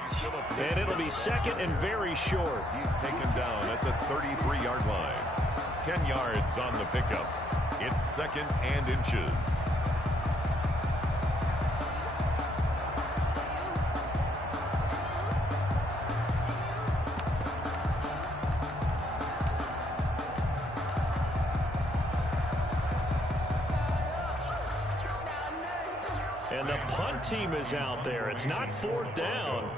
yards. And it'll be second and very short. He's taken down at the 33-yard line. 10 yards on the pickup. It's second and inches. And the punt team is out there. It's not fourth down.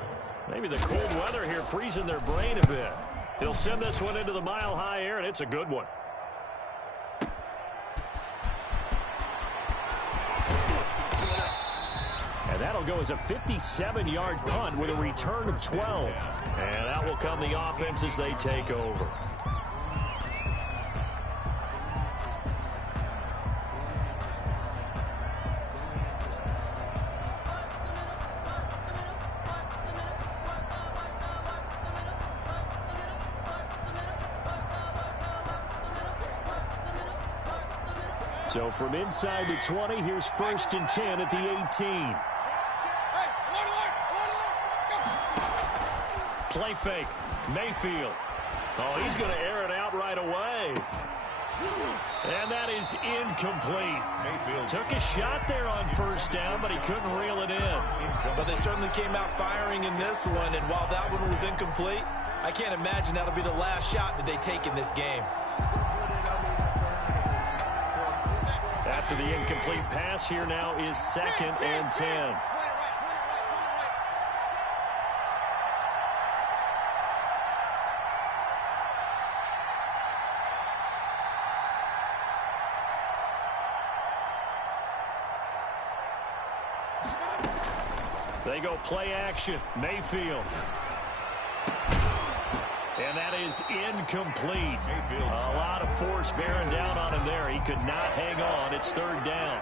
Maybe the cold weather here freezing their brain a bit. They'll send this one into the mile-high air, and it's a good one. And that'll go as a 57-yard punt with a return of 12. And out will come the offense as they take over. So from inside the 20, here's first and 10 at the 18. Play fake. Mayfield. Oh, he's going to air it out right away. And that is incomplete. Mayfield took a shot there on first down, but he couldn't reel it in. But they certainly came out firing in this one, and while that one was incomplete, I can't imagine that'll be the last shot that they take in this game. After the incomplete pass, here now is second and 10. They go play action. Mayfield. And that is incomplete. A lot of force bearing down on him there. He could not hang on. It's third down.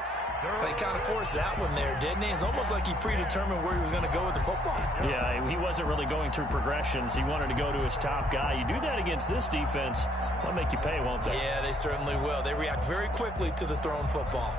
They kind of forced that one there, didn't he? It's almost like he predetermined where he was going to go with the football. Yeah, he wasn't really going through progressions. He wanted to go to his top guy. You do that against this defense, they'll make you pay, won't they? Yeah, they certainly will. They react very quickly to the thrown football.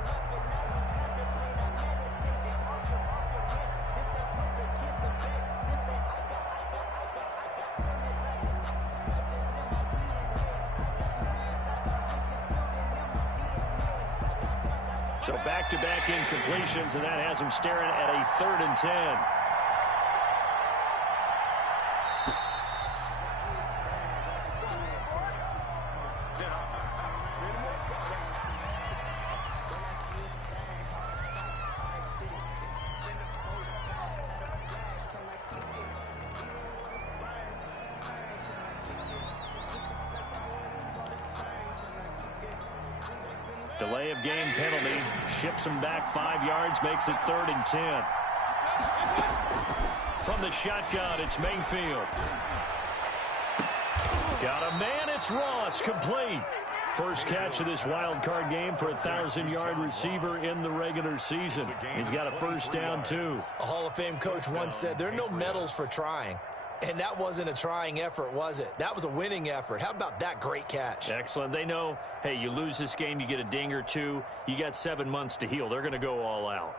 So back-to-back incompletions, and that has him staring at a third and 10. Delay of game penalty, ships him back 5 yards, makes it third and 10. From the shotgun, it's Mayfield. Got a man, it's Ross, complete. First catch of this wild card game for a 1,000-yard receiver in the regular season. He's got a first down, too. A Hall of Fame coach once said, there are no medals for trying. And that wasn't a trying effort, was it? That was a winning effort. How about that great catch? Excellent. They know, hey, you lose this game, you get a ding or two. You got 7 months to heal. They're going to go all out.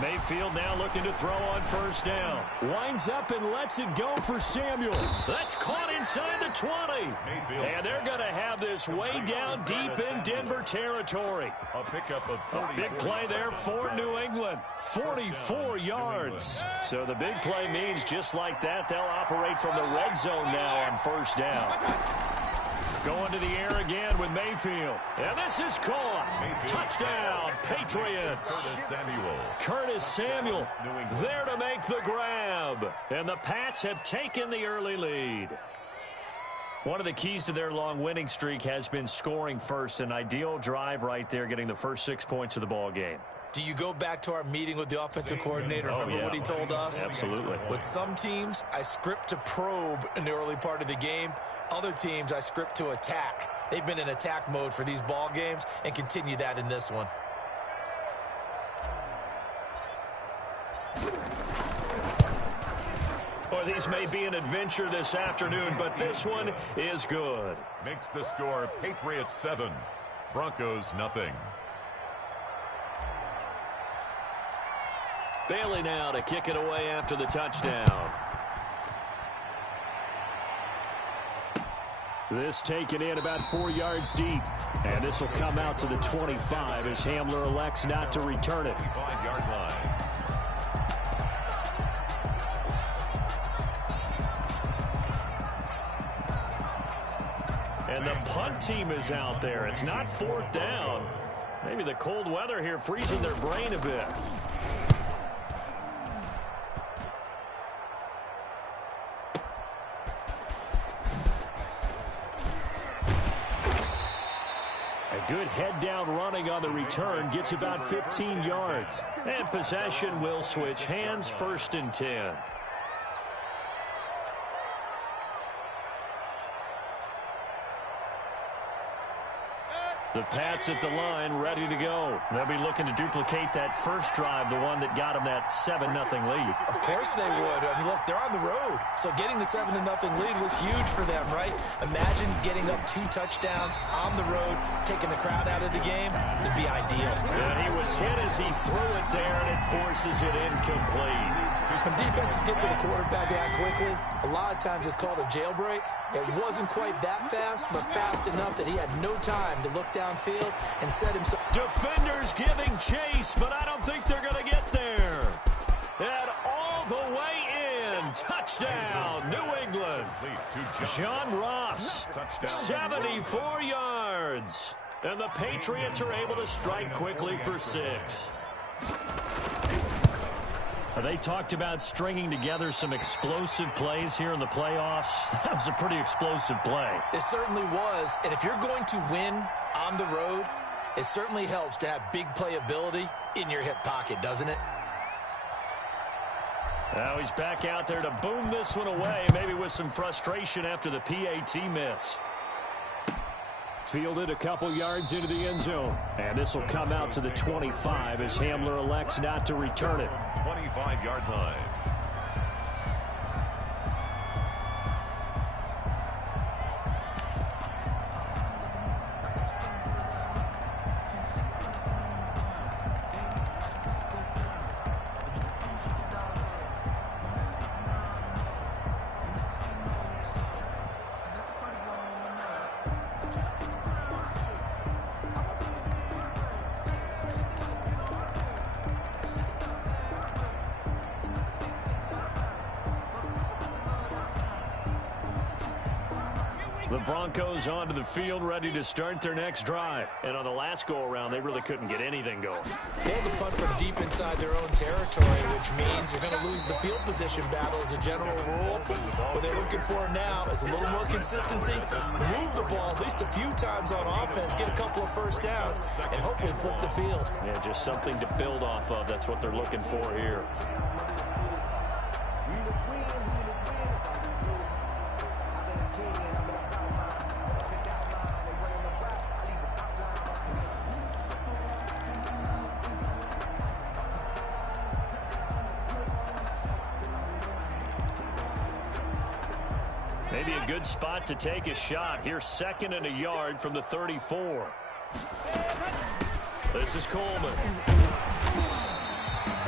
Mayfield now looking to throw on first down. Winds up and lets it go for Samuel. That's caught inside the 20. And they're going to have this way down deep in Denver territory. A pickup of 40. A big play there for New England. 44 yards. So the big play means just like that, they'll operate from the red zone now on first down. Going to the air again with Mayfield. And this is caught. Touchdown, Patriots. Curtis Samuel there to make the grab. And the Pats have taken the early lead. One of the keys to their long winning streak has been scoring first. An ideal drive right there, getting the first 6 points of the ball game. Do you go back to our meeting with the offensive coordinator? Remember what he told us? Absolutely. With some teams, I script to probe in the early part of the game. Other teams, I script to attack. They've been in attack mode for these ball games and continue that in this one. Boy, these may be an adventure this afternoon, but this one is good. Makes the score Patriots 7, Broncos nothing. Bailey now to kick it away after the touchdown. This taken in about 4 yards deep. And this will come out to the 25 as Hamler elects not to return it. 25-yard line. And the punt team is out there. It's not fourth down. Maybe the cold weather here freezing their brain a bit. A good head-down running on the return gets about 15 yards. And possession will switch hands, 1st and 10. The Pats at the line, ready to go. They'll be looking to duplicate that first drive, the one that got them that 7-0 lead. Of course they would. I mean, look, they're on the road. So getting the 7-0 lead was huge for them, right? Imagine getting up 2 touchdowns on the road, taking the crowd out of the game. It'd be ideal. And he was hit as he threw it there, and it forces it incomplete. When defenses get to the quarterback that quickly, a lot of times it's called a jailbreak. It wasn't quite that fast, but fast enough that he had no time to look downfield and set himself. Defenders giving chase, but I don't think they're going to get there. And all the way in. Touchdown, New England. John Ross, 74 yards. And the Patriots are able to strike quickly for 6. They talked about stringing together some explosive plays here in the playoffs. That was a pretty explosive play. It certainly was. And if you're going to win on the road, it certainly helps to have big playability in your hip pocket, doesn't it? Now he's back out there to boom this one away, maybe with some frustration after the PAT miss. Fielded a couple yards into the end zone. And this will come out to the 25 as Hamler elects not to return it. 25-yard line. The Broncos onto the field, ready to start their next drive. And on the last go-around, they really couldn't get anything going. They had to punt from deep inside their own territory, which means you're going to lose the field position battle as a general rule. What they're looking for now is a little more consistency, move the ball at least a few times on offense, get a couple of first downs, and hopefully flip the field. Yeah, just something to build off of. That's what they're looking for here. Maybe a good spot to take a shot. Here's 2nd and a yard from the 34. This is Coleman.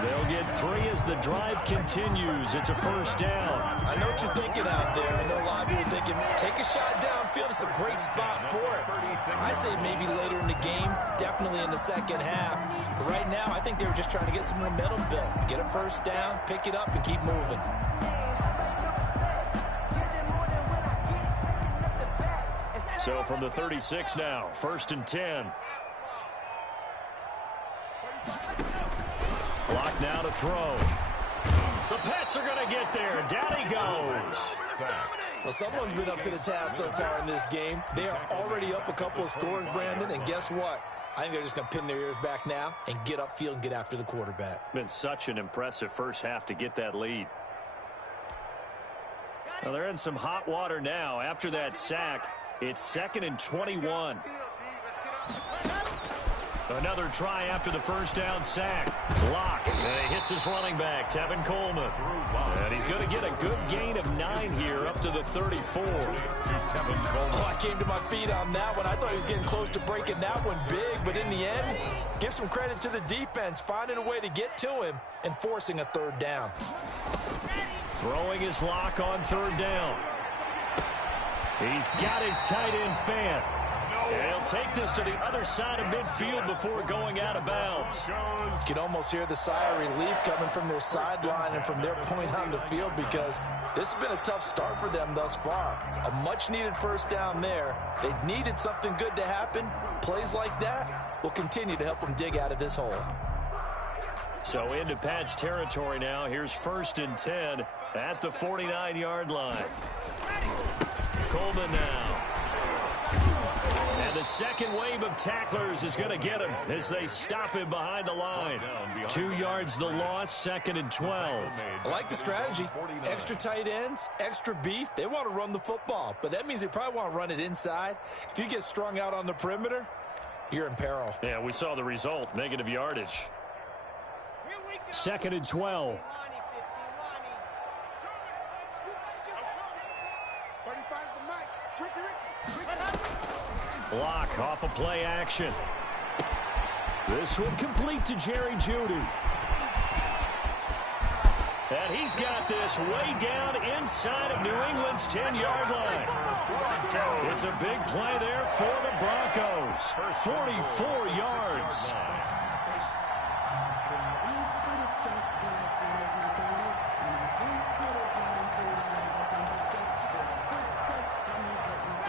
They'll get 3 as the drive continues. It's a first down. I know what you're thinking out there. I know a lot of you are thinking, take a shot downfield. It's a great spot for it. I'd say maybe later in the game, definitely in the second half. But right now, I think they were just trying to get some momentum built. Get a first down, pick it up, and keep moving. So from the 36 now, 1st and 10. Block now to throw. The Pats are going to get there. Down he goes. Well, someone's been up to the task so far in this game. They are already up a couple of scores, Brandon, and guess what? I think they're just going to pin their ears back now and get upfield and get after the quarterback. Been such an impressive first half to get that lead. Well, they're in some hot water now. After that sack, it's 2nd and 21. Another try after the first down sack. Block. And he hits his running back, Tevin Coleman. And he's going to get a good gain of 9 here up to the 34. Oh, I came to my feet on that one. I thought he was getting close to breaking that one big, but in the end, give some credit to the defense, finding a way to get to him and forcing a third down. Throwing his lock on third down. He's got his tight end fan. And he'll take this to the other side of midfield before going out of bounds. You can almost hear the sigh of relief coming from their sideline and from their point on the field, because this has been a tough start for them thus far. A much-needed first down there. They needed something good to happen. Plays like that will continue to help them dig out of this hole. So into Pat's territory now. Here's 1st and 10 at the 49-yard line. Coleman now. And the second wave of tacklers is going to get him as they stop him behind the line. 2 yards the loss, 2nd and 12. I like the strategy. Extra tight ends, extra beef. They want to run the football, but that means they probably want to run it inside. If you get strung out on the perimeter, you're in peril. Yeah, we saw the result, negative yardage. 2nd and 12. Block off of play action. This one complete to Jerry Jeudy. And he's got this way down inside of New England's 10-yard line. It's a big play there for the Broncos. 44 yards.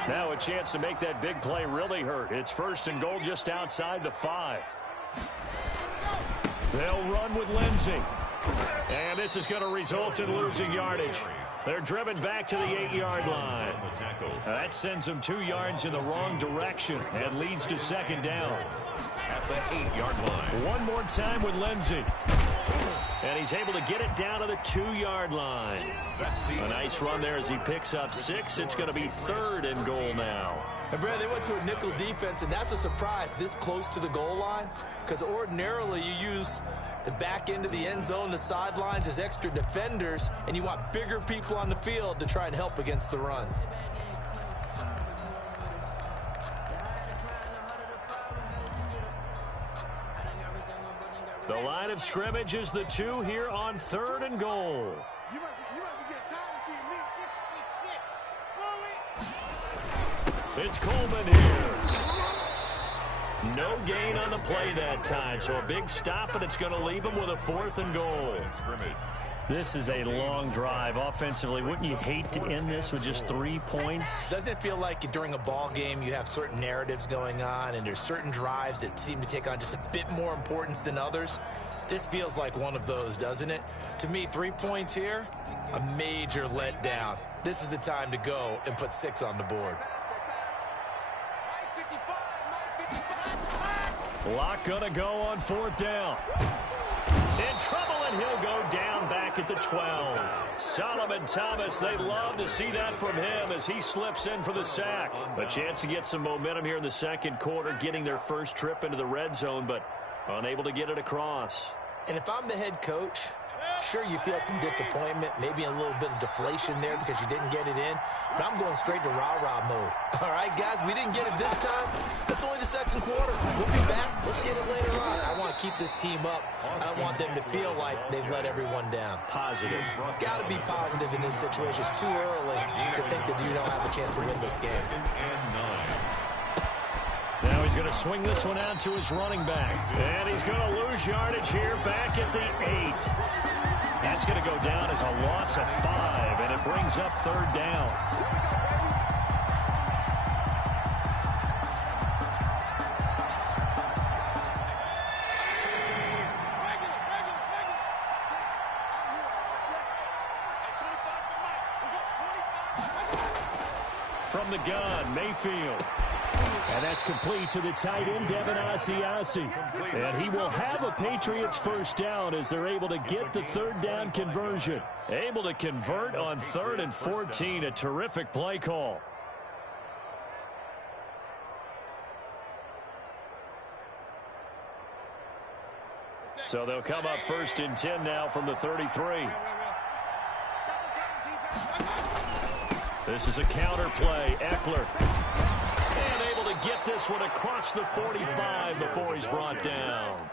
Now a chance to make that big play really hurt. It's 1st and goal just outside the 5. They'll run with Lindsey. And this is going to result in losing yardage. They're driven back to the 8-yard line. That sends them 2 yards in the wrong direction and leads to 2nd down. At the 8-yard line. One more time with Lindsey. And he's able to get it down to the 2-yard line. A nice run there as he picks up 6. It's going to be 3rd and goal now. And Brad, they went to a nickel defense, and that's a surprise this close to the goal line, because ordinarily you use the back end of the end zone, the sidelines as extra defenders, and you want bigger people on the field to try and help against the run. The line of scrimmage is the 2 here on 3rd and goal. You must be getting tired of seeing me 6'6". It's Coleman here. No gain on the play that time, so a big stop, and it's going to leave him with a 4th and goal. This is a long drive offensively. Wouldn't you hate to end this with just 3 points? Doesn't it feel like during a ball game you have certain narratives going on, and there's certain drives that seem to take on just a bit more importance than others? This feels like one of those, doesn't it? To me, 3 points here, a major letdown. This is the time to go and put 6 on the board. Lock gonna go on 4th down. In trouble, and he'll go down back at the 12. Solomon Thomas, they love to see that from him as he slips in for the sack. A chance to get some momentum here in the 2nd quarter, getting their first trip into the red zone, but unable to get it across. And if I'm the head coach, sure, you feel some disappointment, maybe a little bit of deflation there because you didn't get it in, but I'm going straight to rah-rah mode. All right, guys, we didn't get it this time. It's only the 2nd quarter. We'll be back. Let's get it later on. I want to keep this team up. I don't want them to feel like they've let everyone down. Positive. Got to be positive in this situation. It's too early to think that you don't have a chance to win this game. Now he's going to swing this one out to his running back. And he's going to lose yardage here back at the 8. That's going to go down as a loss of 5, and it brings up 3rd down. From the gun, Mayfield. And that's complete to the tight end, Devin Asiasi. And he will have a Patriots first down as they're able to get the 3rd down conversion. Able to convert on 3rd and 14. A terrific play call. So they'll come up 1st and 10 now from the 33. This is a counter play. Eckler. And able to get this one across the 45 before he's brought down.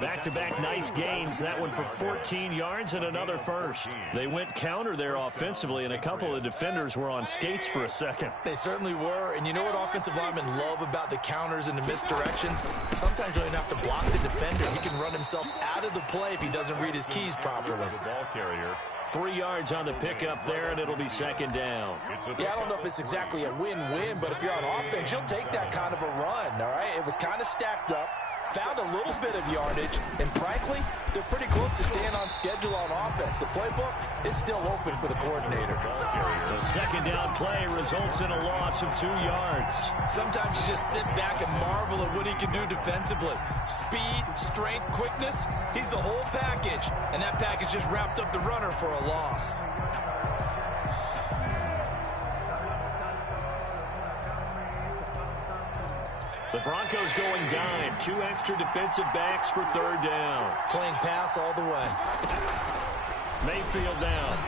Back-to-back nice gains. That one for 14 yards and another first. They went counter there offensively, and a couple of defenders were on skates for a second. They certainly were, and you know what offensive linemen love about the counters and the misdirections? Sometimes you don't even have to block the defender. He can run himself out of the play if he doesn't read his keys properly. The ball carrier. 3 yards on the pickup there, and it'll be 2nd down. Yeah, I don't know if it's exactly a win-win, but if you're on offense, you'll take that kind of a run, all right? It was kind of stacked up, found a little bit of yardage, and frankly, they're pretty close to staying on schedule on offense. The playbook is still open for the coordinator. The 2nd down play results in a loss of 2 yards. Sometimes you just sit back and marvel at what he can do defensively. Speed, strength, quickness, he's the whole package, and that package just wrapped up the runner for a loss. The Broncos going dime. 2 extra defensive backs for 3rd down. Playing pass all the way. Mayfield down.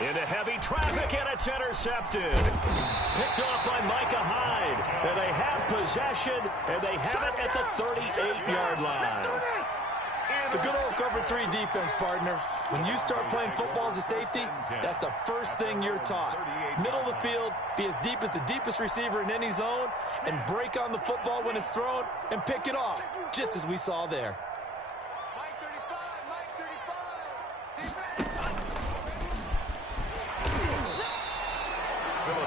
Into heavy traffic, and it's intercepted. Picked off by Micah Hyde. And they have possession, and they have it at the 38-yard line. The good old cover 3 defense, partner. When you start playing football as a safety, that's the first thing you're taught. Middle of the field, be as deep as the deepest receiver in any zone, and break on the football when it's thrown, and pick it off, just as we saw there.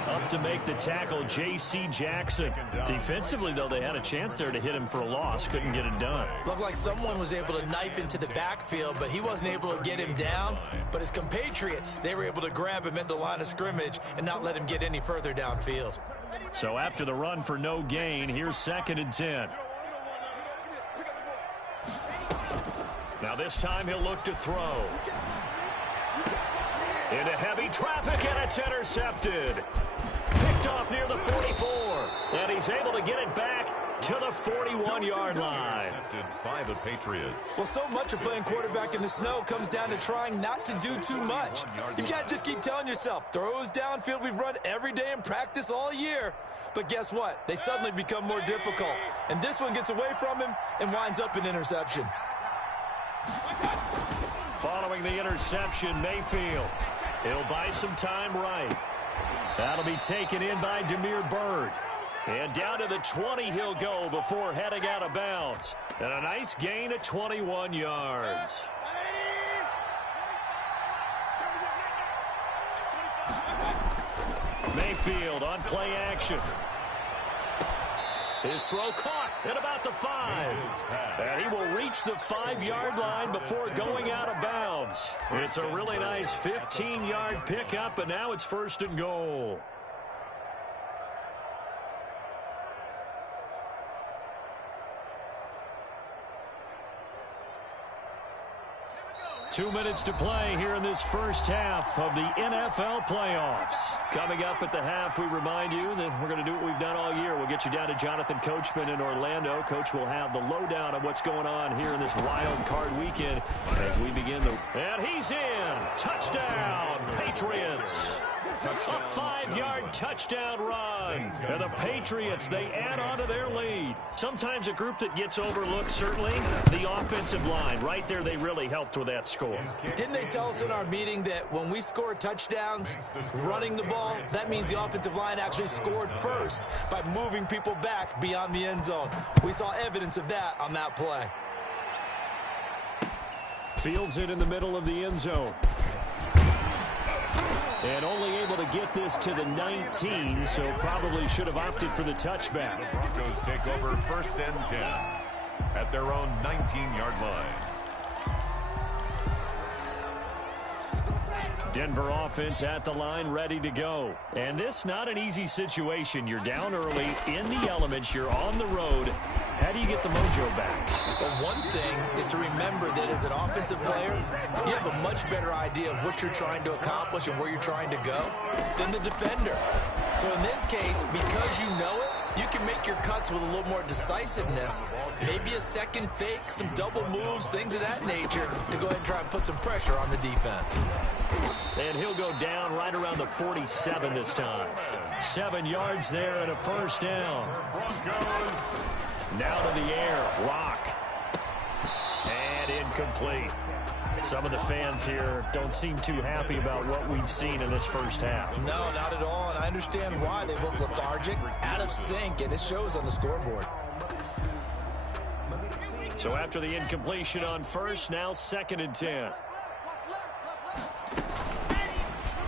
Up to make the tackle, J.C. Jackson. Defensively, though, they had a chance there to hit him for a loss. Couldn't get it done. Looked like someone was able to knife into the backfield, but he wasn't able to get him down. But his compatriots, they were able to grab him at the line of scrimmage and not let him get any further downfield. So after the run for no gain, here's 2nd and 10. Now this time he'll look to throw. Into heavy traffic, and it's intercepted. Picked off near the 44. And he's able to get it back to the 41-yard line. By the Patriots. Well, so much of playing quarterback in the snow comes down to trying not to do too much. You can't just keep telling yourself, throws downfield we've run every day in practice all year. But guess what? They suddenly become more difficult. And this one gets away from him and winds up an interception. Following the interception, Mayfield. He'll buy some time right. That'll be taken in by Demir Bird. And down to the 20 he'll go before heading out of bounds. And a nice gain of 21 yards. Mayfield on play action. His throw caught at about the 5. And he will reach the 5-yard line before going out of bounds. It's a really nice 15-yard pickup, and now it's 1st and goal. Two minutes to play here in this first half of the NFL playoffs. Coming up at the half, we remind you that we're going to do what we've done all year. We'll get you down to Jonathan Coachman in Orlando. Coach will have the lowdown of what's going on here in this wild card weekend as we begin the... And he's in! Touchdown, Patriots! A 5-yard touchdown run. And the Patriots, they add on to their lead. Sometimes a group that gets overlooked, certainly, the offensive line. Right there, they really helped with that score. Didn't they tell us in our meeting that when we score touchdowns, running the ball, that means the offensive line actually scored first by moving people back beyond the end zone? We saw evidence of that on that play. Fields it in the middle of the end zone. And only able to get this to the 19, so probably should have opted for the touchback. The Broncos take over 1st and 10 at their own 19-yard line. Denver offense at the line, ready to go. And this, not an easy situation. You're down early, in the elements, you're on the road. How do you get the mojo back? Well, one thing is to remember that as an offensive player, you have a much better idea of what you're trying to accomplish and where you're trying to go than the defender. So in this case, because you know it, you can make your cuts with a little more decisiveness. Maybe a second fake, some double moves, things of that nature to go ahead and try and put some pressure on the defense. And he'll go down right around the 47 this time. 7 yards there and a first down. Now to the air, Locke. And incomplete. Some of the fans here don't seem too happy about what we've seen in this first half. No, not at all, and I understand why. They look lethargic, out of sync, and it shows on the scoreboard. So after the incompletion on first, now 2nd and 10.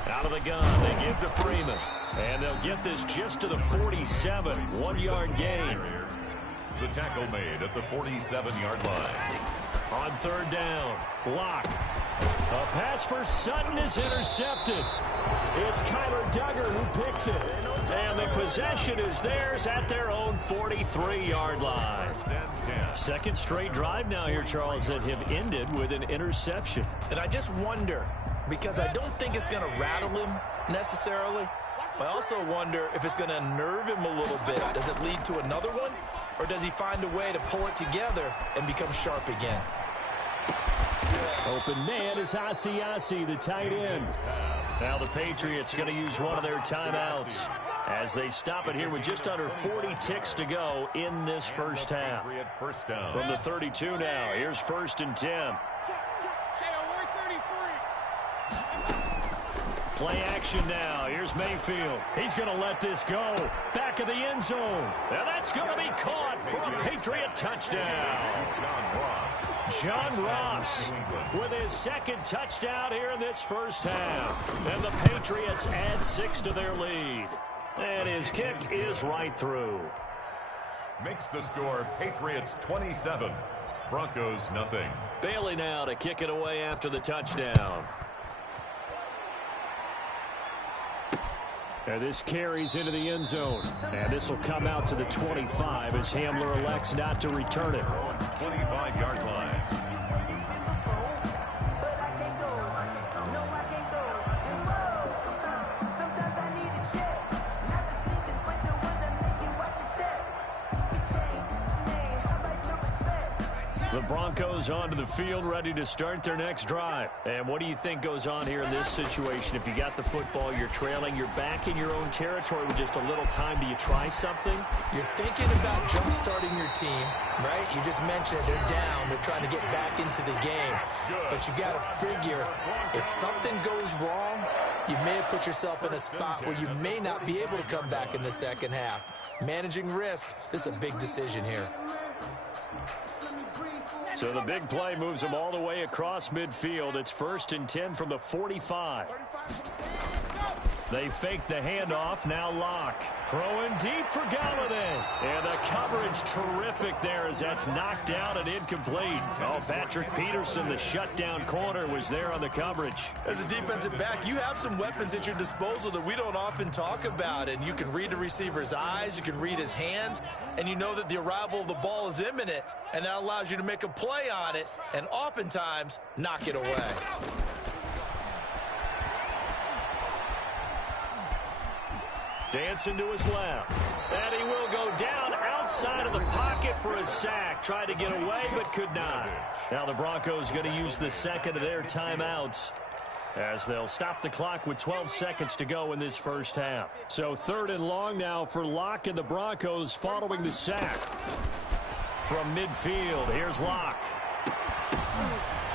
Out of the gun, they give to Freeman. And they'll get this just to the 47, 1-yard gain. The tackle made at the 47-yard line. On 3rd down, Locke. A pass for Sutton is intercepted. It's Kyler Duggar who picks it. And the possession is theirs at their own 43-yard line. 2nd straight drive now here, Charles, that have ended with an interception. And I just wonder, because I don't think it's going to rattle him necessarily. I also wonder if it's going to unnerve him a little bit. Does it lead to another one? Or does he find a way to pull it together and become sharp again? Open man is Asiasi, the tight end. Now the Patriots going to use one of their timeouts as they stop it here with just under 40 ticks to go in this first half. From the 32 now, here's 1st and 10. Play action now. Here's Mayfield. He's going to let this go. Back of the end zone. And that's going to be caught for a Patriot touchdown. John Ross with his 2nd touchdown here in this first half. And the Patriots add 6 to their lead. And his kick is right through. Makes the score Patriots 27, Broncos nothing. Bailey now to kick it away after the touchdown. And this carries into the end zone. And this will come out to the 25 as Hamler elects not to return it. 25-yard line. The Broncos onto the field, ready to start their next drive. And what do you think goes on here in this situation? If you got the football, you're trailing, you're back in your own territory with just a little time. Do you try something? You're thinking about jump-starting your team, right? You just mentioned it. They're down. They're trying to get back into the game. But you got to figure, if something goes wrong, you may have put yourself in a spot where you may not be able to come back in the second half. Managing risk, this is a big decision here. So the big play moves them all the way across midfield. It's 1st and 10 from the 45. They fake the handoff. Now Locke. Throwing deep for Galladay. And the coverage terrific there as that's knocked down and incomplete. Oh, Patrick Peterson, the shutdown corner, was there on the coverage. As a defensive back, you have some weapons at your disposal that we don't often talk about. And you can read the receiver's eyes, you can read his hands, and you know that the arrival of the ball is imminent. And that allows you to make a play on it and oftentimes knock it away. Dancing to his left. And he will go down outside of the pocket for a sack. Tried to get away, but could not. Now the Broncos going to use the 2nd of their timeouts as they'll stop the clock with 12 seconds to go in this first half. So 3rd and long now for Locke and the Broncos following the sack. From midfield, here's Locke.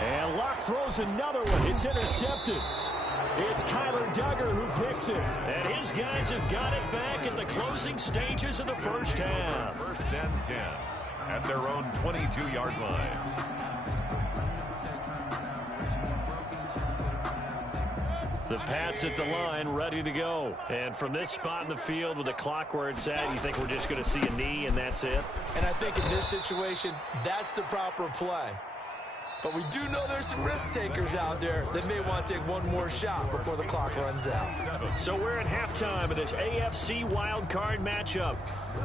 And Locke throws another one. It's intercepted. It's Kyler Duggar who picks it. And his guys have got it back at the closing stages of the first half. 1st and 10 at their own 22-yard line. The Pats at the line, ready to go. And from this spot in the field with the clock where it's at, you think we're just going to see a knee and that's it? And I think in this situation, that's the proper play. But we do know there's some risk takers out there that may want to take one more shot before the clock runs out. So we're at halftime of this AFC wildcard matchup.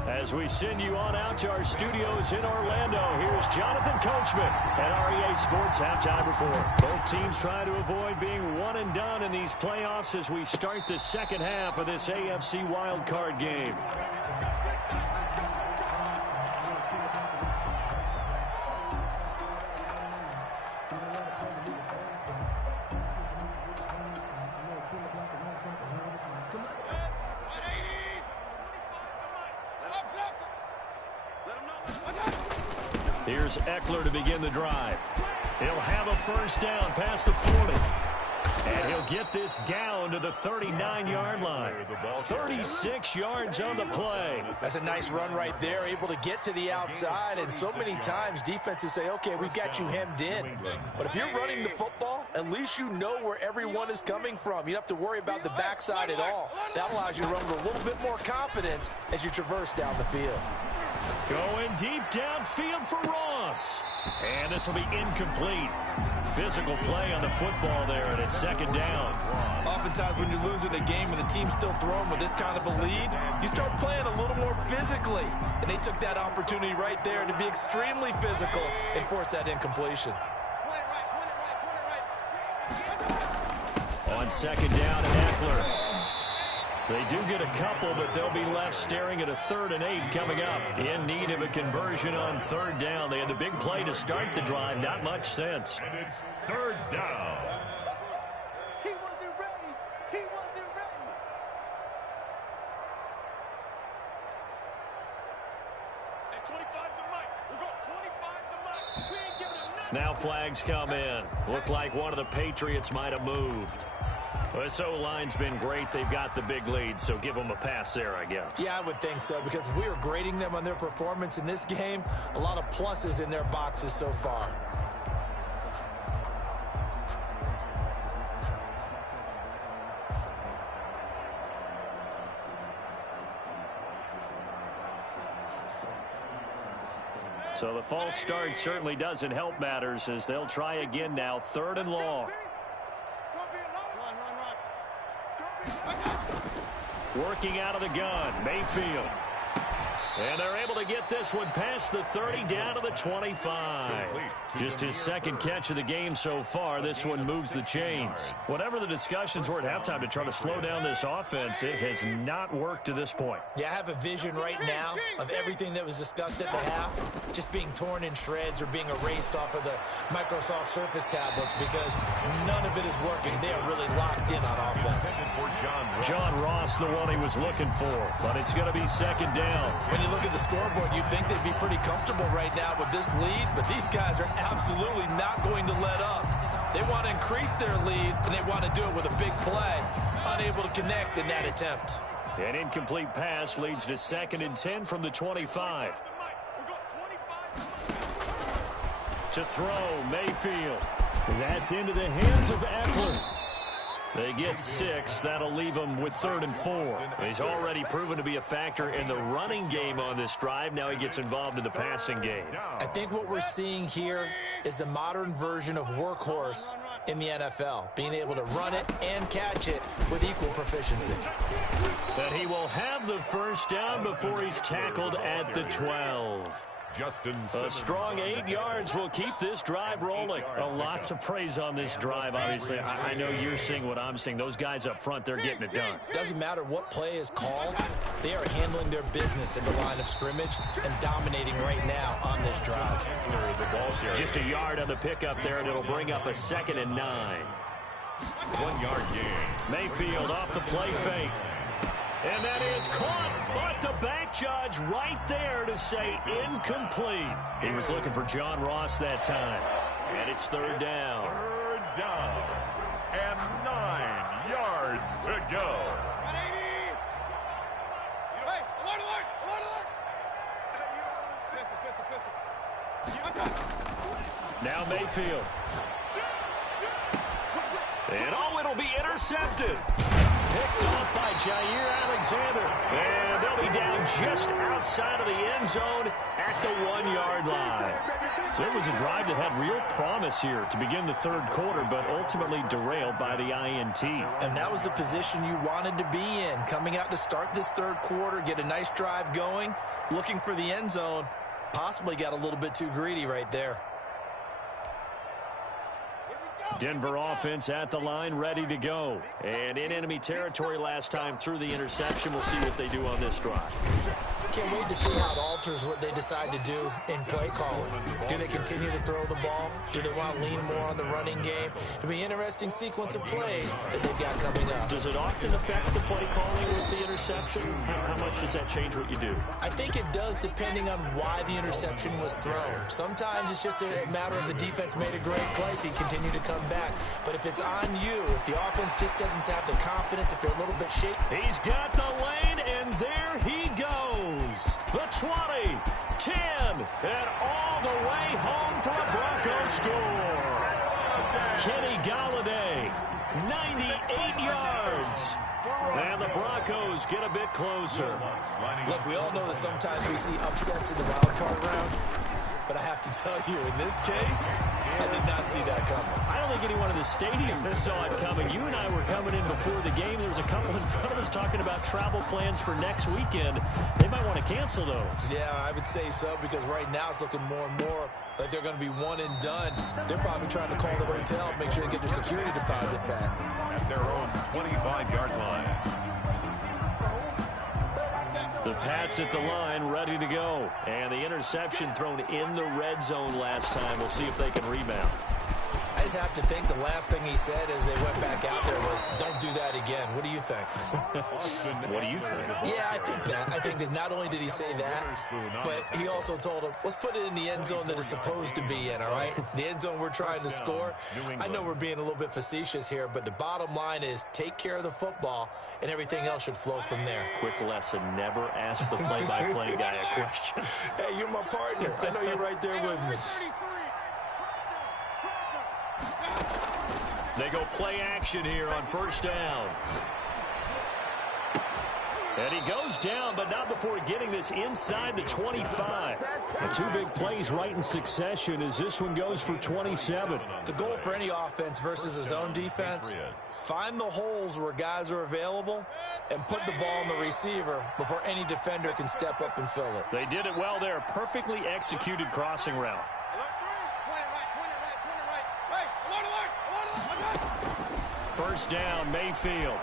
As we send you on out to our studios in Orlando, here's Jonathan Coachman at REA Sports Halftime Report. Both teams trying to avoid being one and done in these playoffs as we start the second half of this AFC wildcard game. Here's Eckler to begin the drive. He'll have a first down past the 40. And he'll get this down to the 39-yard line. 36 yards on the play. That's a nice run right there, able to get to the outside. And so many times defenses say, okay, we've got you hemmed in. But if you're running the football, at least you know where everyone is coming from. You don't have to worry about the backside at all. That allows you to run with a little bit more confidence as you traverse down the field. Going deep downfield for Ross. And this will be incomplete. Physical play on the football there, and it's second down. Oftentimes when you're losing a game and the team's still throwing with this kind of a lead, you start playing a little more physically. And they took that opportunity right there to be extremely physical and force that incompletion. On second down, Eckler. They do get a couple, but they'll be left staring at a 3rd and 8 coming up. In need of a conversion on 3rd down. They had the big play to start the drive. Not much sense. And it's 3rd down. He wasn't ready. He wasn't ready. At 25 to Mike. We're going 25 to Mike. We ain't giving him nothing. Now flags come in. Looked like one of the Patriots might have moved. Well, this O-line's been great. They've got the big lead, so give them a pass there, I guess. Yeah, I would think so, because if we were grading them on their performance in this game, a lot of pluses in their boxes so far. So the false start certainly doesn't help matters as they'll try again now. 3rd and long. Working out of the gun, Mayfield. And they're able to get this one past the 30 down to the 25. Just his second catch of the game so far. This one moves the chains. Whatever the discussions were at halftime to try to slow down this offense, it has not worked to this point. Yeah, I have a vision right now of everything that was discussed at the half just being torn in shreds or being erased off of the Microsoft Surface tablets because none of it is working. They are really locked in on offense. John Ross, the one he was looking for, but it's going to be second down. When you look at the scoreboard, you'd think they'd be pretty comfortable right now with this lead, but these guys are absolutely not going to let up. They want to increase their lead, and they want to do it with a big play. Unable to connect in that attempt. An incomplete pass leads to 2nd and 10 from the 25. To throw, Mayfield. That's into the hands of Eckler. They get 6. That'll leave them with 3rd and 4. He's already proven to be a factor in the running game on this drive. Now he gets involved in the passing game. I think what we're seeing here is the modern version of workhorse in the NFL, being able to run it and catch it with equal proficiency. But he will have the first down before he's tackled at the 12. A strong 8 yards will keep this drive rolling. A lot to praise on this drive, obviously. I know you're seeing what I'm seeing. Those guys up front, they're getting it done. Doesn't matter what play is called. They are handling their business in the line of scrimmage and dominating right now on this drive. Just a yard on the pickup there, and it'll bring up a 2nd and 9. 1 yard gain. Mayfield off the play fake. And that is caught, but the back judge right there to say incomplete. He was looking for John Ross that time. And it's 3rd down. 3rd down. And 9 yards to go. Now Mayfield. And oh, it'll be intercepted. picked off by Jair Alexander. And they'll be down just outside of the end zone at the 1-yard line. So it was a drive that had real promise here to begin the third quarter, but ultimately derailed by the INT. And that was the position you wanted to be in, coming out to start this third quarter, get a nice drive going, looking for the end zone. Possibly got a little bit too greedy right there. Denver offense at the line, ready to go. And in enemy territory last time through the interception. We'll see what they do on this drive. Can't wait to see how it alters what they decide to do in play calling. Do they continue to throw the ball? Do they want to lean more on the running game? It'll be an interesting sequence of plays that they've got coming up. Does it often affect the play calling with the interception? How much does that change what you do? I think it does, depending on why the interception was thrown. Sometimes it's just a matter of the defense made a great play, so you continue to come back. But if it's on you, if the offense just doesn't have the confidence, if they're a little bit shaky. He's got the lane, and there he goes. The 20, 10, and all the way home for a Broncos score. Kenny Galladay, 98 yards. And the Broncos get a bit closer. Look, we all know that sometimes we see upsets in the wild card round. But I have to tell you, in this case, I did not see that coming. I don't think anyone in the stadium saw it coming. You and I were coming in before the game. There was a couple in front of us talking about travel plans for next weekend. They might want to cancel those. Yeah, I would say so, because right now it's looking more and more like they're going to be one and done. They're probably trying to call the hotel, make sure they get their security deposit back. At their own 25-yard line. The Pats at the line, ready to go. And the interception thrown in the red zone last time. We'll see if they can rebound. I just have to think the last thing he said as they went back out there was, don't do that again. What do you think? What do you think? Yeah, I think that. I think that not only did he say that, but he also told him, let's put it in the end zone that it's supposed to be in, all right? The end zone we're trying to score. I know we're being a little bit facetious here, but the bottom line is take care of the football, and everything else should flow from there. Quick lesson, never ask the play-by-play guy a question. Hey, you're my partner. I know you're right there with me. They go play action here on first down. And he goes down, but not before getting this inside the 25. Two big plays right in succession as this one goes for 27. The goal for any offense versus a zone defense, find the holes where guys are available and put the ball on the receiver before any defender can step up and fill it. They did it well there. Perfectly executed crossing route. First down, Mayfield.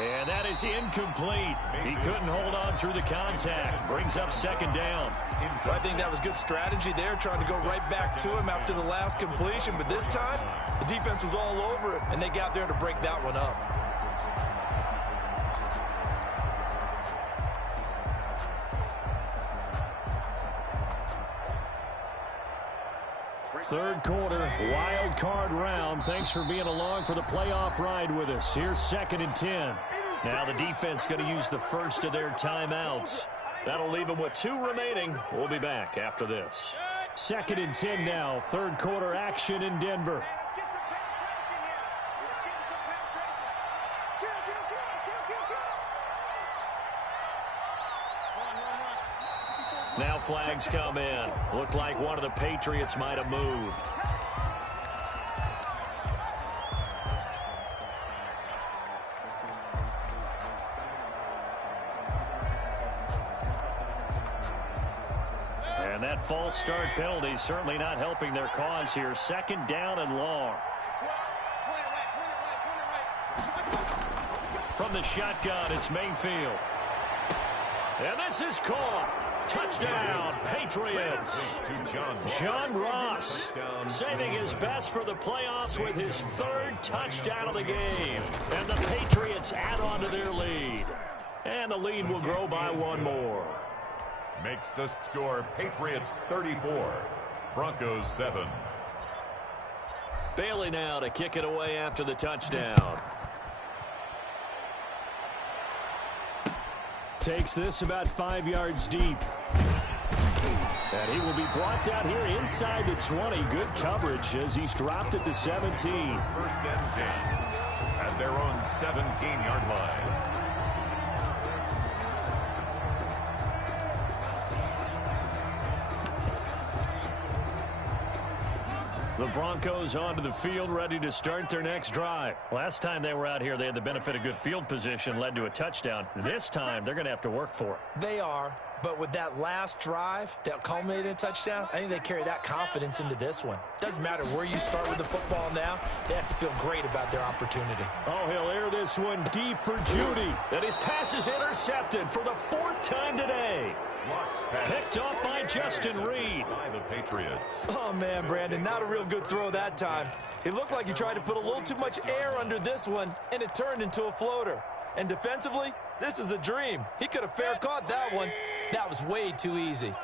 And that is incomplete. He couldn't hold on through the contact. Brings up second down. Well, I think that was good strategy there, trying to go right back to him after the last completion. But this time, the defense was all over it, and they got there to break that one up. Third quarter, wild card round. Thanks for being along for the playoff ride with us. Here's second and 10. Now the defense going to use the first of their timeouts. That'll leave them with 2 remaining. We'll be back after this. Second and 10 now. Third quarter action in Denver. Now flags come in. Looked like one of the Patriots might have moved. And that false start penalty certainly not helping their cause here. Second down and long. From the shotgun, it's Mayfield. And this is caught. Touchdown, Patriots. John Ross saving his best for the playoffs with his 3rd touchdown of the game. And the Patriots add on to their lead. And the lead will grow by 1 more. Makes the score Patriots 34, Broncos 7. Bailey now to kick it away after the touchdown. Takes this about 5 yards deep. And he will be brought down here inside the 20. Good coverage as he's dropped at the 17. First and 10 at their own 17-yard line. The Broncos onto the field, ready to start their next drive. Last time they were out here, they had the benefit of good field position, led to a touchdown. This time, they're going to have to work for it. They are, but with that last drive that culminated in a touchdown, I think they carry that confidence into this one. Doesn't matter where you start with the football now, they have to feel great about their opportunity. Oh, he'll air this one deep for Judy. And his pass is intercepted for the 4th time today. Picked up by Justin Reed. By the Patriots. Oh, man, Brandon, not a real good throw that time. It looked like he tried to put a little too much air under this one, and it turned into a floater. And defensively, this is a dream. He could have fair caught that one. That was way too easy.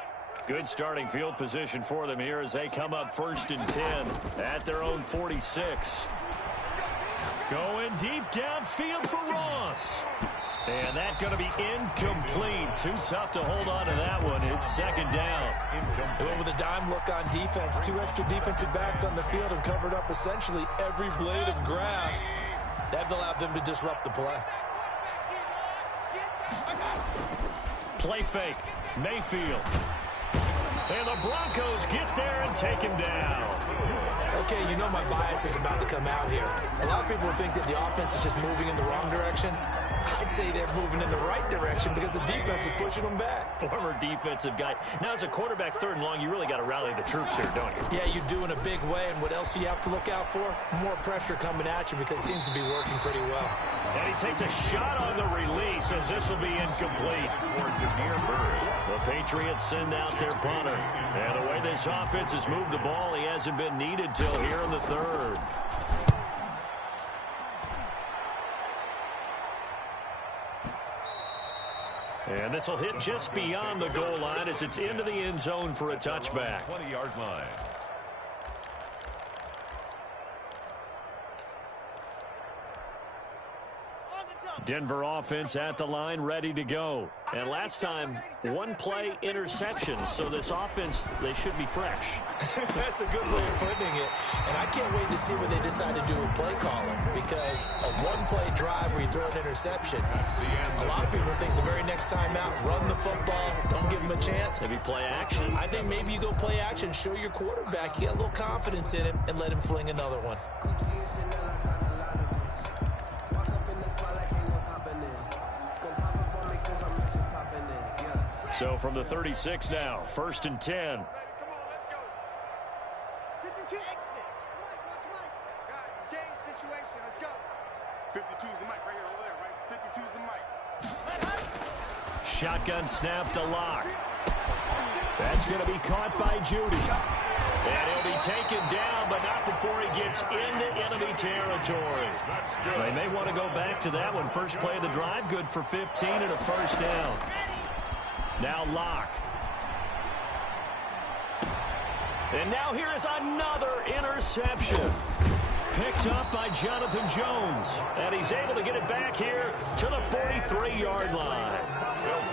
Good starting field position for them here as they come up 1st and 10 at their own 46. Going deep downfield for Ross. And that's going to be incomplete. Too tough to hold on to that one. It's 2nd down. Well, with a dime look on defense, 2 extra defensive backs on the field and covered up essentially every blade of grass. That allowed them to disrupt the play. Play fake. Mayfield. And the Broncos get there and take him down. Okay, you know my bias is about to come out here. A lot of people think that the offense is just moving in the wrong direction. I'd say they're moving in the right direction because the defense is pushing them back. Former defensive guy. Now, as a quarterback 3rd and long, you really got to rally the troops here, don't you? Yeah, you do in a big way. And what else do you have to look out for? More pressure coming at you because it seems to be working pretty well. And he takes a shot on the release as this will be incomplete. The Patriots send out their punter. And the way this offense has moved the ball, he hasn't been needed till here in the 3rd. And this will hit just beyond the goal line as it's into the end zone for a touchback. 20-yard line. Denver offense at the line, ready to go. And last time, 1 play interception. So this offense, they should be fresh. That's a good way of putting it. And I can't wait to see what they decide to do with play calling. Because a 1-play drive where you throw an interception, a lot of people think the very next time out, run the football, don't give them a chance. Maybe play action. I think maybe you go play action, show your quarterback, you get a little confidence in him, and let him fling another one. So from the 36 now, 1st and 10. Come on, let's go. 52 exit. Watch Mike. Guys, it's game situation. Let's go. 52's the mic right here over there, right? 52's the mic. Shotgun snap to Locke. That's going to be caught by Judy. And he'll be taken down, but not before he gets into enemy territory. They may want to go back to that one. First play of the drive, good for 15 and a 1st down. Now Locke. And now here is another interception. Picked up by Jonathan Jones. And he's able to get it back here to the 43-yard line.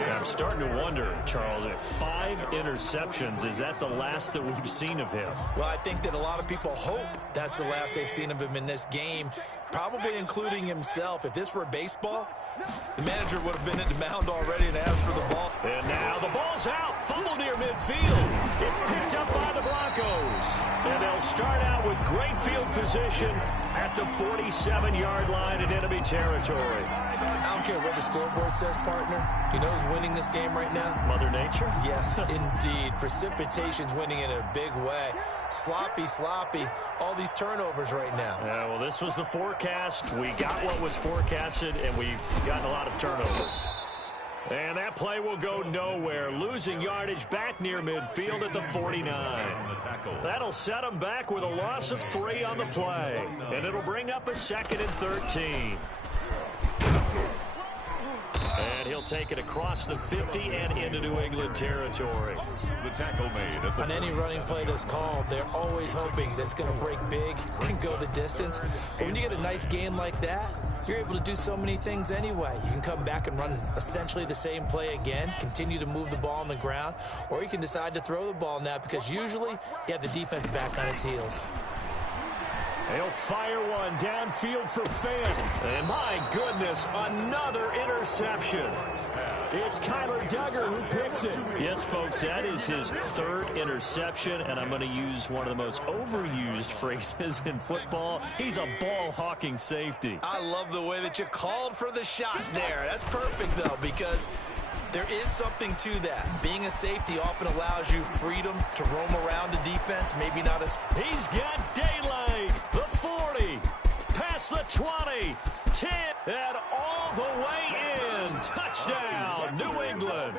I'm starting to wonder, Charles, if 5 interceptions, is that the last that we've seen of him? Well, I think that a lot of people hope that's the last they've seen of him in this game, probably including himself. If this were baseball, the manager would have been at the mound already and asked for the ball. And now the ball's out. Fumble near midfield. It's picked up by the Broncos. And they'll start out with great field position at the 47-yard line in enemy territory. I don't care what the scoreboard says, partner. You know who's winning this game right now? Mother Nature? Yes, indeed. Precipitation's winning in a big way. Sloppy. All these turnovers right now. Yeah, well, this was the forecast. We got what was forecasted, and we've gotten a lot of turnovers. And that play will go nowhere. Losing yardage back near midfield at the 49. That'll set them back with a loss of 3 on the play. And it'll bring up a 2nd and 13. And he'll take it across the 50 and into New England territory. The tackle made at the on any running play that's called, they're always hoping that it's going to break big and go the distance. But when you get a nice game like that, you're able to do so many things anyway. You can come back and run essentially the same play again, continue to move the ball on the ground, or you can decide to throw the ball now because usually you have the defense back on its heels. He'll fire one downfield for Fant. And my goodness, another interception. It's Kyler Duggar who picks it. Yes, folks, that is his third interception, and I'm going to use one of the most overused phrases in football. He's a ball-hawking safety. I love the way that you called for the shot there. That's perfect, though, because there is something to that. Being a safety often allows you freedom to roam around the defense, maybe not as... He's got daylight. The 40, past the 20, 10, and all the way in. Touchdown, New England.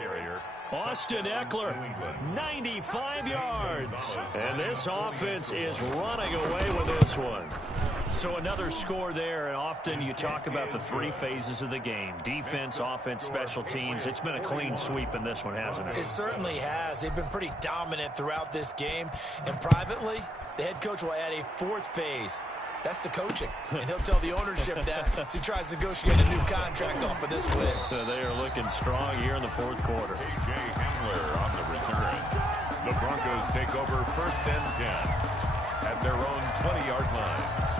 Austin Eckler, 95 yards. And this offense is running away with this one. So another score there, and often you talk about the three phases of the game. Defense, offense, special teams. It's been a clean sweep in this one, hasn't it? It certainly has. They've been pretty dominant throughout this game. And privately, the head coach will add a fourth phase. That's the coaching. And he'll tell the ownership that as he tries to negotiate a new contract off of this win. So they are looking strong here in the fourth quarter. A.J. Hamler on the return. The Broncos take over 1st and 10 at their own 20-yard line.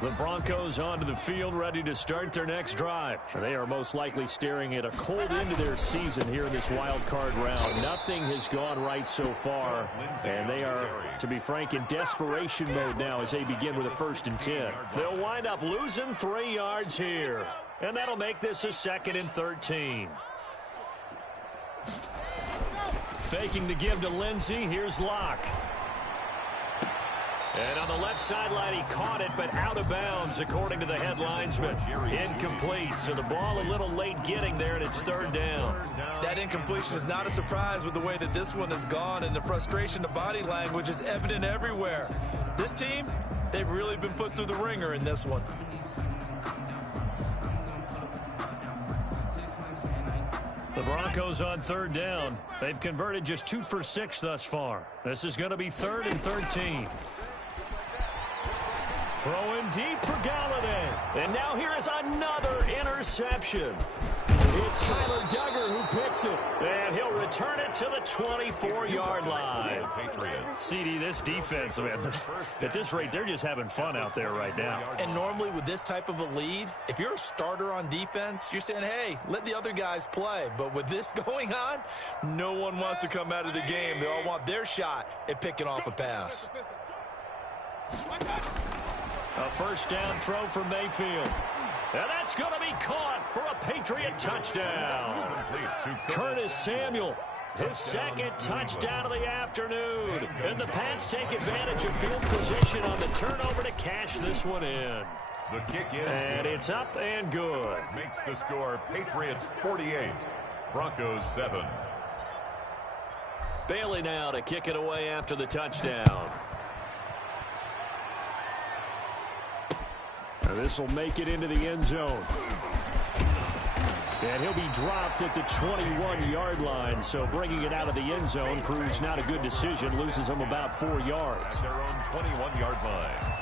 The Broncos onto the field, ready to start their next drive. They are most likely staring at a cold end to their season here in this wild card round. Nothing has gone right so far, and they are, to be frank, in desperation mode now as they begin with a 1st and 10. They'll wind up losing 3 yards here, and that'll make this a 2nd and 13. Faking the give to Lindsey. Here's Locke. And on the left sideline, he caught it, but out of bounds, according to the head linesman. Incomplete, so the ball a little late getting there, and it's 3rd down. That incompletion is not a surprise with the way that this one has gone, and the frustration, the body language is evident everywhere. This team, they've really been put through the ringer in this one. The Broncos on 3rd down. They've converted just 2 for 6 thus far. This is going to be 3rd and 13. Throwing deep for Galladay. And now here is another interception. It's Kyler Duggar who picks it. And he'll return it to the 24-yard line. CD, this defense, man, at this rate, they're just having fun out there right now. And normally with this type of a lead, if you're a starter on defense, you're saying, hey, let the other guys play. But with this going on, no one wants to come out of the game. They all want their shot at picking off a pass. A 1st down throw for Mayfield. And that's going to be caught for a Patriot touchdown. Curtis Samuel, his 2nd touchdown of the afternoon. And the Pats take advantage of field position on the turnover to cash this one in. The kick is and good. It's up and good. Makes the score Patriots 48, Broncos 7. Bailey now to kick it away after the touchdown. This will make it into the end zone. And he'll be dropped at the 21-yard line. So bringing it out of the end zone proves not a good decision. Loses him about 4 yards. At their own 21-yard line.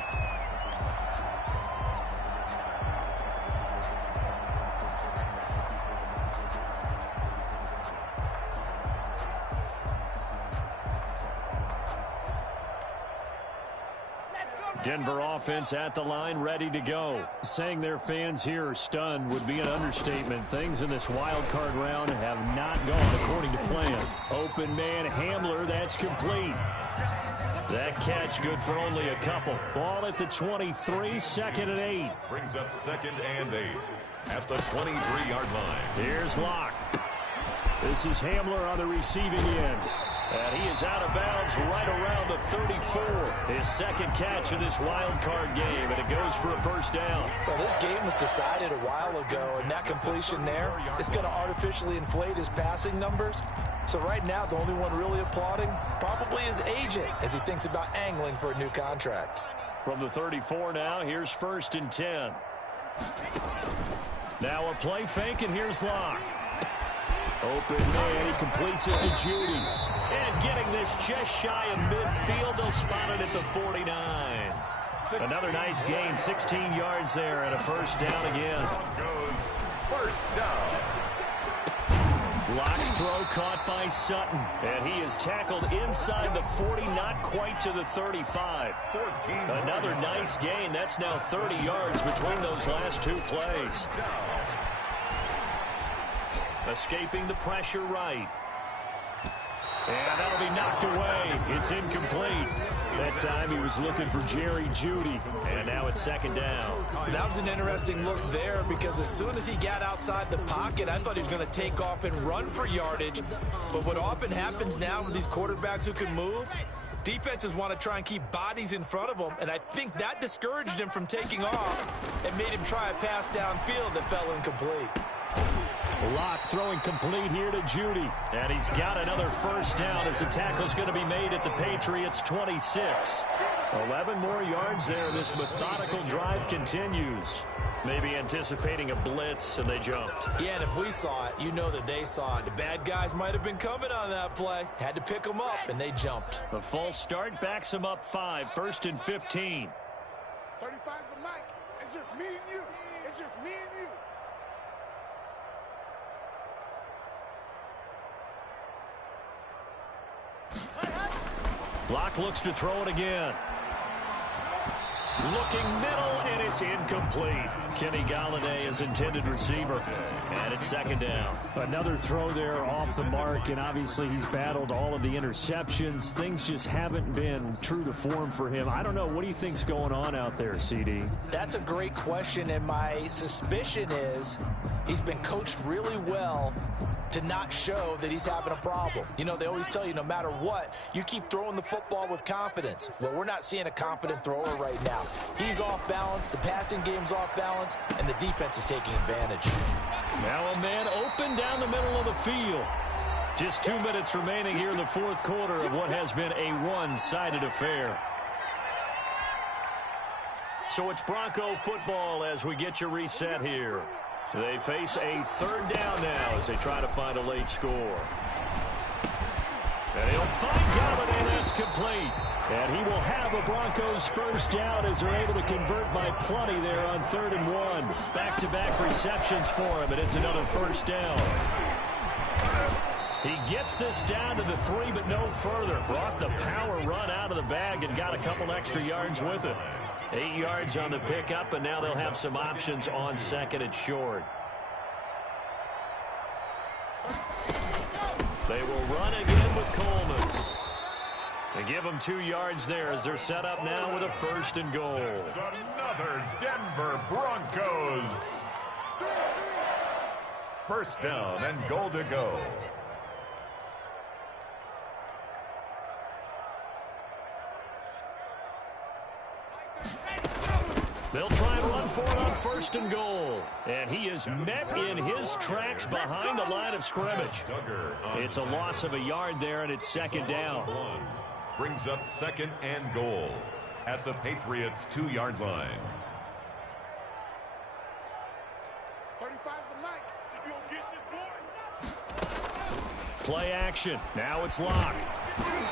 Denver offense at the line, ready to go. Saying their fans here are stunned would be an understatement. Things in this wild card round have not gone according to plan. Open man Hamler, that's complete. That catch good for only a couple. Ball at the 23, 2nd and 8. Brings up 2nd and 8 at the 23-yard line. Here's Locke. This is Hamler on the receiving end. And he is out of bounds right around the 34. His 2nd catch of this wild card game, and it goes for a 1st down. Well, this game was decided a while ago, and that completion there is going to artificially inflate his passing numbers. So right now, the only one really applauding probably his agent as he thinks about angling for a new contract. From the 34 now, here's 1st and 10. Now a play fake, and here's Locke. Open man, he completes it to Judy. And getting this just shy of midfield, they'll spot it at the 49. Another nice gain, 16 yards there and a first down again. Broncos first down. Locke's throw caught by Sutton. And he is tackled inside the 40, not quite to the 35. Another nice gain. That's now 30 yards between those last two plays. Escaping the pressure right. And that'll be knocked away. It's incomplete. That time he was looking for Jerry Jeudy. And now it's second down. That was an interesting look there because as soon as he got outside the pocket, I thought he was going to take off and run for yardage. But what often happens now with these quarterbacks who can move, defenses want to try and keep bodies in front of them. And I think that discouraged him from taking off and made him try a pass downfield that fell incomplete. Locke throwing complete here to Jeudy. And he's got another first down as the tackle's going to be made at the Patriots' 26. 11 more yards there. This methodical drive continues. Maybe anticipating a blitz, and they jumped. Yeah, and if we saw it, you know that they saw it. The bad guys might have been coming on that play. Had to pick them up, and they jumped. The false start backs them up 5, 1st and 15. 35's the mic. It's just me and you. It's just me and you. Locke looks to throw it again. Looking middle, and it's incomplete. Kenny Galladay is intended receiver. And it's second down. Another throw there off the mark, and obviously he's battled all of the interceptions. Things just haven't been true to form for him. I don't know. What do you think's going on out there, CD? That's a great question, and my suspicion is he's been coached really well to not show that he's having a problem. You know, they always tell you no matter what, you keep throwing the football with confidence. Well, we're not seeing a confident thrower right now. He's off balance, the passing game's off balance, and the defense is taking advantage. Now a man open down the middle of the field. Just 2 minutes remaining here in the fourth quarter of what has been a one-sided affair. So it's Bronco football as we get you reset here. They face a third down now as they try to find a late score. And he'll find Galladay, that's complete. And he will have a Broncos first down as they're able to convert by plenty there on 3rd and 1. Back-to-back receptions for him, and it's another first down. He gets this down to the 3, but no further. Brought the power run out of the bag and got a couple extra yards with it. 8 yards on the pickup, and now they'll have some options on 2nd and short. They will run again with Coleman. They give them 2 yards there as they're set up now with a 1st and goal. It's another Denver Broncos. First down and goal to go. They'll try and run for it on 1st and goal. And he is met in his tracks behind the line of scrimmage. It's a loss of a yard there, and it's 2nd down. Brings up 2nd and goal at the Patriots' 2-yard line. 35's the mic. If you don't get this boy. Play action. Now it's Locke.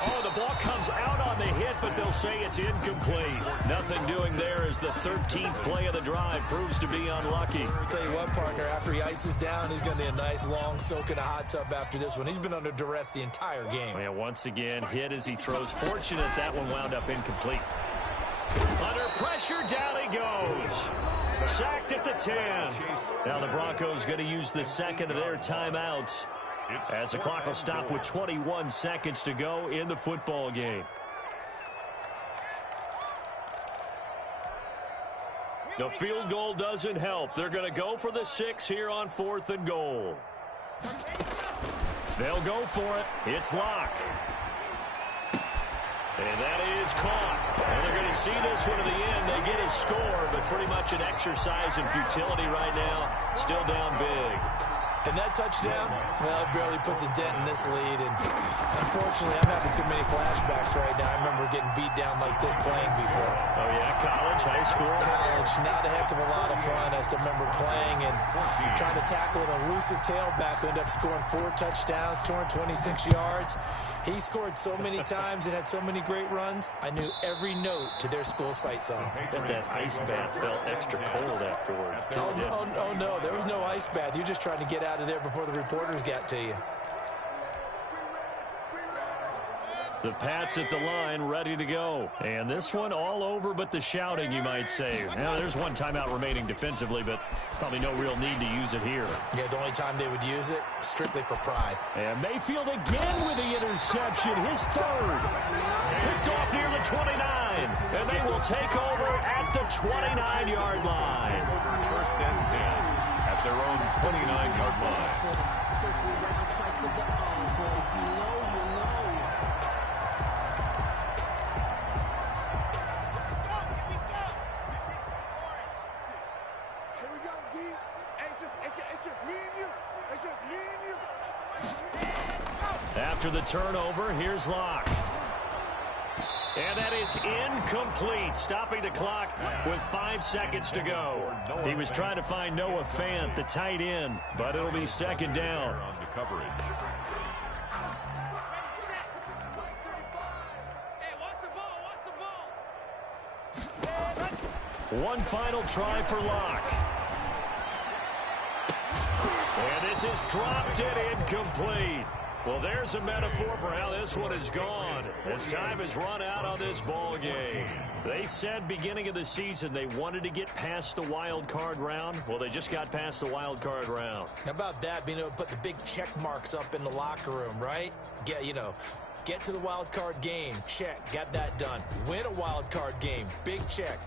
Oh, the ball comes out on the hit, but they'll say it's incomplete. Nothing doing there as the 13th play of the drive proves to be unlucky. I'll tell you what, partner, after he ices down, he's going to need a nice long soak in a hot tub after this one. He's been under duress the entire game. And once again, hit as he throws. Fortunate that one wound up incomplete. Under pressure, down he goes. Sacked at the 10. Now the Broncos going to use the 2nd of their timeouts, as the clock will stop with 21 seconds to go in the football game. The field goal doesn't help. They're going to go for the 6 here on 4th and goal. They'll go for it. It's Locke. And that is caught. And they're going to see this one to the end. They get a score, but pretty much an exercise in futility right now. Still down big. And that touchdown, well, it barely puts a dent in this lead. And unfortunately, I'm having too many flashbacks right now. I remember getting beat down like this playing before. Oh, yeah, college, high school? College, not a heck of a lot of fun. I still remember playing and trying to tackle an elusive tailback who ended up scoring 4 touchdowns, 226 yards. He scored so many times and had so many great runs, I knew every note to their school's fight song. That ice bath felt extra cold afterwards. Oh, no, there was no ice bath. You're just trying to get out of there before the reporters got to you. The Pats at the line, ready to go. And this one all over but the shouting, you might say. Now, there's one timeout remaining defensively, but probably no real need to use it here. Yeah, the only time they would use it, strictly for pride. And Mayfield again with the interception, his third. Picked off near the 29, and they will take over at the 29-yard line. First and 10 at their own 29-yard line. After the turnover, here's Locke. And that is incomplete, stopping the clock with 5 seconds to go. He was trying to find Noah Fant, the tight end, but it'll be second down. On to coverage. One final try for Locke. And this is dropped and incomplete. Well, there's a metaphor for how this one is gone, as time has run out on this ball game. They said beginning of the season they wanted to get past the wild card round. Well, they just got past the wild card round. How about that, being able to put the big check marks up in the locker room, right? Get to the wild card game, check, got that done. Win a wild card game, big check.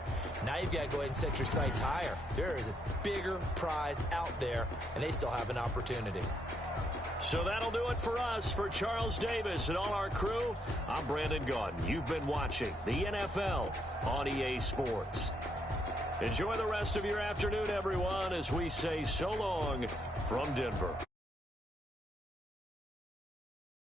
Now you've got to go ahead and set your sights higher. There is a bigger prize out there, and they still have an opportunity. So that'll do it for us. For Charles Davis and all our crew, I'm Brandon Gaudin. You've been watching the NFL on EA Sports. Enjoy the rest of your afternoon, everyone, as we say so long from Denver.